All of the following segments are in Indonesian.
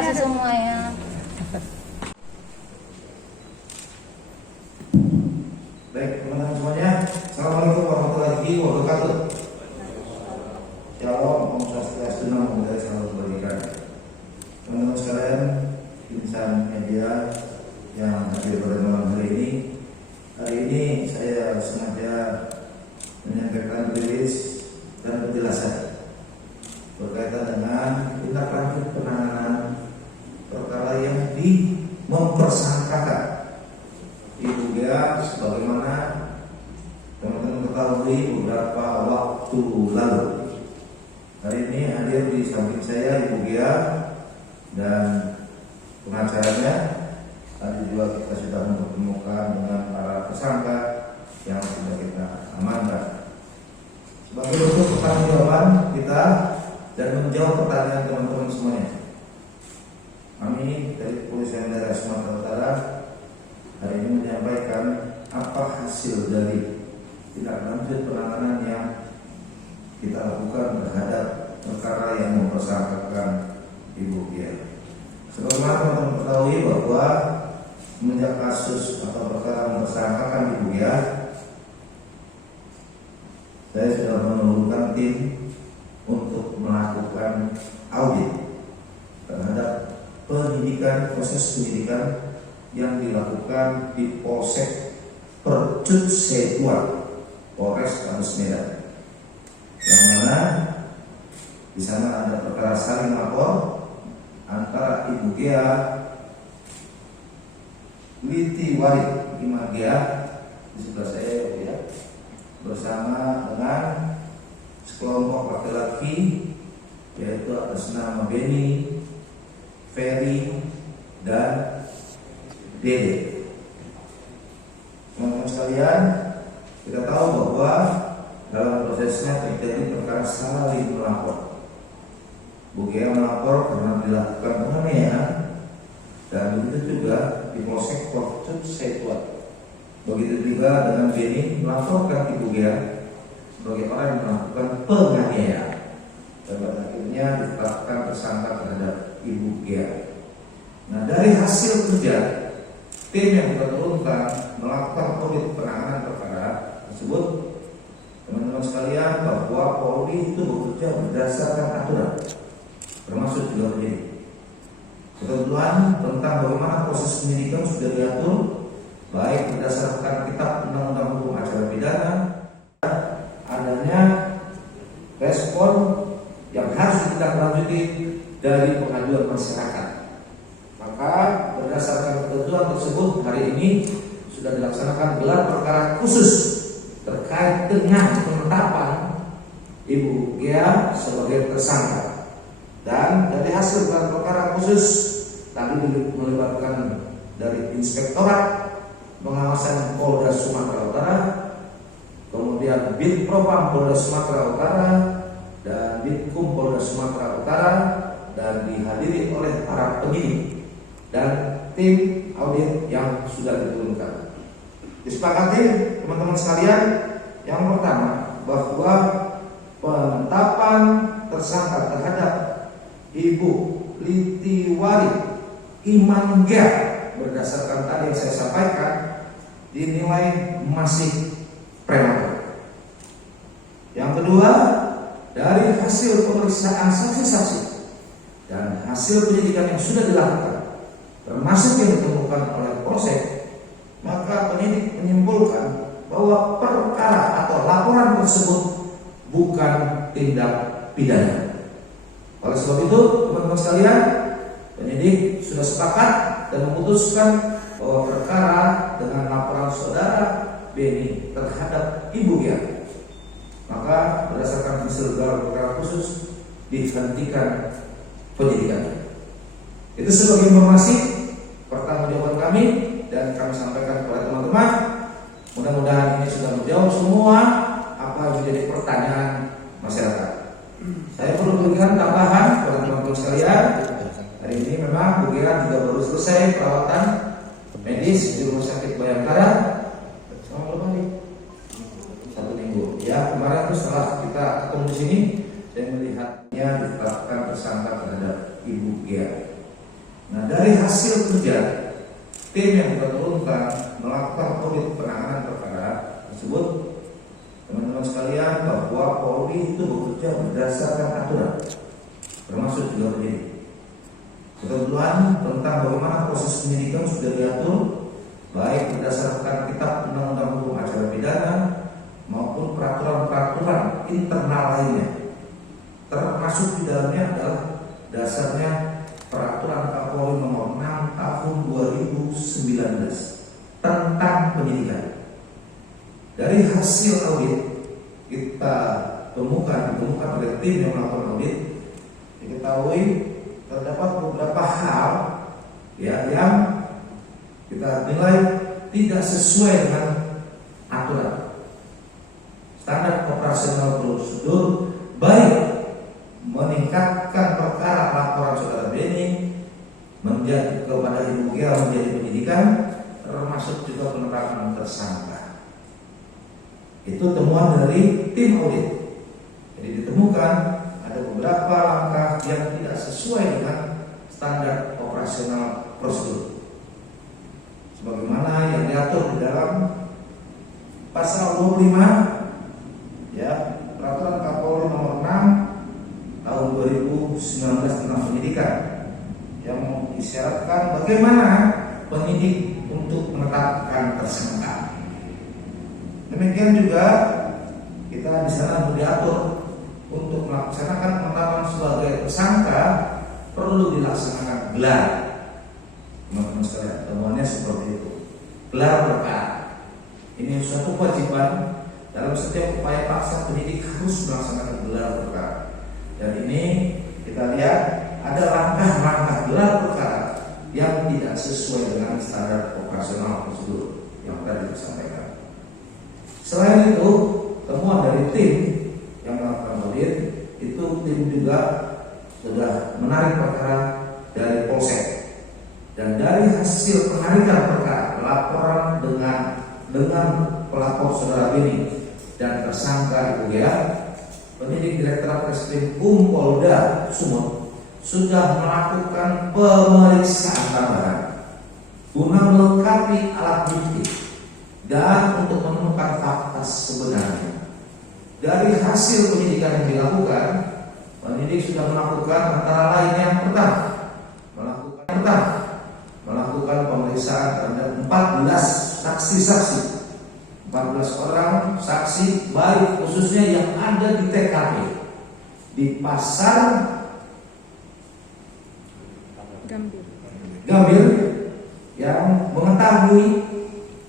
kasih semuanya. Baik, teman-teman semuanya, Assalamualaikum warahmatullahi wabarakatuh. Shalom, Om Swastiastu, Namo Buddhaya, Salam Kebajikan. Teman-teman sekalian, insan media yang hadir pada malam hari ini saya sengaja menyampaikan rilis dan penjelasan berkaitan dengan tindak lanjut penanganan perkara yang mempersangkakan Ibu Gea, sebagaimana teman-teman ketahui beberapa waktu lalu. Hari ini hadir di samping saya Ibu Gea dan pengacaranya. Tadi juga kita sudah mempertemukan dengan para tersangka yang sudah kita amankan. Sebagai bentuk pertanggungjawaban kita dan menjawab pertanyaan teman-teman semuanya, kami dari Kepolisian Daerah Sumatera Utara hari ini menyampaikan apa hasil dari tindak lanjut penanganan yang kita lakukan terhadap perkara yang mempersangkakan Ibu Gea. Sebagaimana teman-teman ketahui bahwa semenjak kasus atau perkara mempersangkakan Ibu Gea, saya sudah menurunkan tim untuk melakukan audit terhadap proses penyidikan yang dilakukan di Polsek Percut Setuan, Polres Tabes Medan, yang mana di sana ada perkara saling lapor antara Ibu Gea Litiwari Iman Gea di sebelah saya ya, bersama dengan sekelompok laki-laki yaitu atas nama Beni, Ferry, dan Dede. Teman-teman sekalian, kita tahu bahwa dalam prosesnya terjadi perkara saling melapor. Bu Gea melapor karena dilakukan penganiayaan, dan begitu juga di Polsek Percut Setuan. Begitu juga dengan Beni melaporkan Ibu Gea sebagai orang yang melakukan penganiayaan, dan pada akhirnya ditetapkan tersangka terhadap Ibu Gea. Nah, dari hasil kerja tim yang kita turunkan melakukan audit penanganan perkara tersebut, teman-teman sekalian, bahwa Polri itu bekerja berdasarkan aturan, termasuk juga penyidik. Ketentuan tentang bagaimana proses penyidikan sudah diatur, baik berdasarkan Kitab Undang-Undang Hukum Acara Pidana, adanya respon yang harus ditindaklanjuti dari pengaduan masyarakat. Maka berdasarkan ketentuan tersebut, hari ini sudah dilaksanakan gelar perkara khusus terkait dengan penetapan Ibu Gea sebagai tersangka. Dan dari hasil gelar perkara khusus tadi melibatkan dari Inspektorat Pengawasan Polda Sumatera Utara, kemudian Bid Propam Polda Sumatera Utara, dan Bitkum Polda Sumatera Utara, dan dihadiri oleh para penyidik dan tim audit yang sudah diturunkan. Disepakati teman-teman sekalian, yang pertama bahwa penetapan tersangka terhadap Ibu Litiwari Iman Gea berdasarkan tadi yang saya sampaikan dinilai masih prematur. Yang kedua, dari hasil pemeriksaan saksi-saksi dan hasil penyidikan yang sudah dilakukan, termasuk yang ditemukan oleh Polsek, maka penyidik menyimpulkan bahwa perkara atau laporan tersebut bukan tindak pidana. Oleh sebab itu, teman-teman sekalian, penyidik sudah sepakat dan memutuskan bahwa perkara dengan laporan saudara Beni terhadap Ibu Gea, maka berdasarkan hasil gelar perkara khusus dihentikan penyidikannya. Itu sebagai informasi pertanggungjawaban kami dan kami sampaikan kepada teman-teman. Mudah-mudahan ini sudah menjawab semua apa yang menjadi pertanyaan masyarakat. Saya perlu berikan tambahan kepada teman-teman sekalian. Hari ini memang Bu Gea juga baru selesai perawatan medis di Rumah Sakit Bayangkara selama lebih 1 minggu. Ya, kemarin itu setelah kita ketemu di sini, saya melihatnya ditetapkan tersangka terhadap Ibu Gea. Nah, dari hasil kerja tim yang kita turunkan melakukan audit penanganan perkara tersebut, teman-teman sekalian, bahwa Polri itu bekerja berdasarkan aturan, termasuk juga penyidik. Ketentuan tentang bagaimana proses penyidikan sudah diatur, baik berdasarkan kitab undang-undang hukum acara pidana maupun peraturan-peraturan internal lainnya. Termasuk di dalamnya adalah dasarnya peraturan Kapolri nomor 6 tahun 2019 tentang penyidikan. Dari hasil audit kita ditemukan oleh tim yang melakukan audit, diketahui terdapat beberapa hal ya yang kita nilai tidak sesuai dengan aturan standar operasional prosedur, baik meningkatkan perkara laporan saudara Beni menjadi kepada Ibu Gia menjadi penyidikan, termasuk juga penetapan tersangka. Itu temuan dari tim audit. Jadi ditemukan ada beberapa langkah yang tidak sesuai dengan standar operasional prosedur, sebagaimana yang diatur di dalam pasal 25 ya peraturan Kapolri nomor 6 tahun 2019 tentang penyidikan, yang mengisyaratkan bagaimana penyidik untuk menetapkan tersangka. Demikian juga kita di sana diatur untuk melaksanakan penetapan sebagai tersangka perlu dilaksanakan gelar. Teman-teman sekalian, temuannya seperti itu. Gelar perkara. Ini suatu kewajiban dalam setiap upaya paksa penyidik harus melaksanakan gelar perkara. Dan ini kita lihat ada langkah-langkah gelar perkara yang tidak sesuai dengan standar operasional prosedur yang tadi disampaikan. Selain itu, temuan dari tim yang melakukan audit itu tim juga sudah menarik perkara dari Polsek, dan dari hasil penarikan perkara laporan dengan pelapor saudara Beni dan tersangka Ibu Gia, penyidik Direktorat Reskrim Polda Sumut sudah melakukan pemeriksaan tambahan guna melengkapi alat bukti dan untuk menemukan fakta sebenarnya. Dari hasil penyidikan yang dilakukan, penyidik sudah melakukan antara lain yang pertama, melakukan pemeriksaan terhadap 14 saksi-saksi, 14 orang saksi, baik khususnya yang ada di TKP di pasar Gambir yang mengetahui,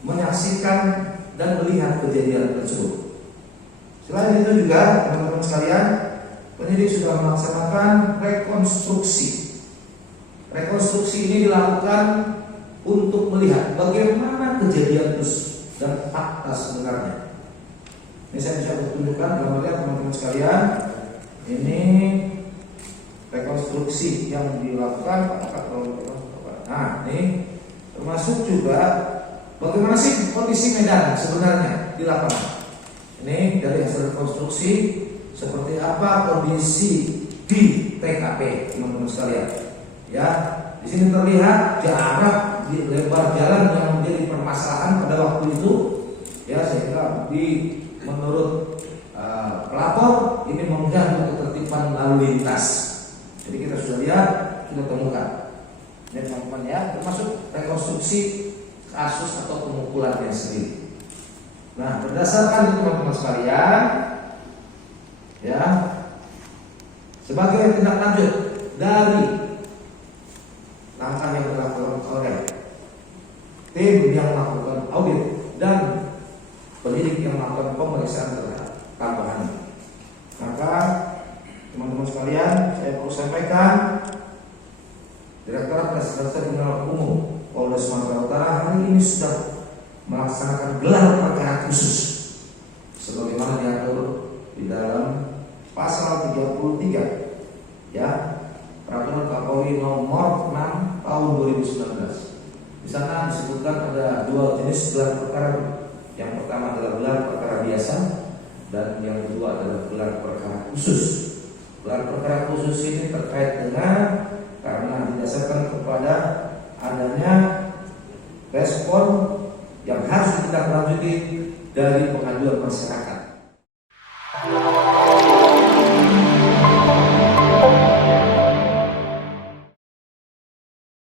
menyaksikan dan melihat kejadian tersebut. Selain itu juga teman-teman sekalian, penyidik sudah melaksanakan rekonstruksi. Rekonstruksi ini dilakukan untuk melihat bagaimana kejadian itu dan fakta sebenarnya. Ini saya bisa tunjukkan gambarnya teman-teman sekalian. Ini rekonstruksi yang dilakukan. Nah, ini termasuk juga bagaimana sih kondisi medan sebenarnya di lapangan. Ini dari hasil rekonstruksi seperti apa kondisi di TKP, teman-teman sekalian. Ya, di sini terlihat jarak di lebar jalan yang menjadi permasalahan pada waktu itu. Ya, sehingga menurut pelapor ini mengganggu ketertiban lalu lintas. Jadi kita sudah lihat, sudah temukan. Ini teman-teman ya, termasuk rekonstruksi kasus atau pemukulannya sendiri. Nah, berdasarkan itu teman-teman sekalian, ya, sebagai tindak lanjut dari langkah yang dilakukan oleh tim yang melakukan audit dan penyidik yang melakukan pemeriksaan terhadap tambahan, maka teman-teman sekalian, saya perlu sampaikan, Direktorat Reserse Kriminal Umum Polda Sumatera Utara hari ini sudah melaksanakan gelar perkara khusus sebagaimana diatur di dalam pasal 33 ya peraturan Kapolri nomor 6 tahun 2019. Di sana disebutkan ada dua jenis gelar perkara. Yang pertama adalah gelar perkara biasa dan yang kedua adalah gelar perkara khusus. Gelar perkara khusus ini terkait dengan karena didasarkan kepada respon yang harus kita lanjuti dari pengaduan masyarakat.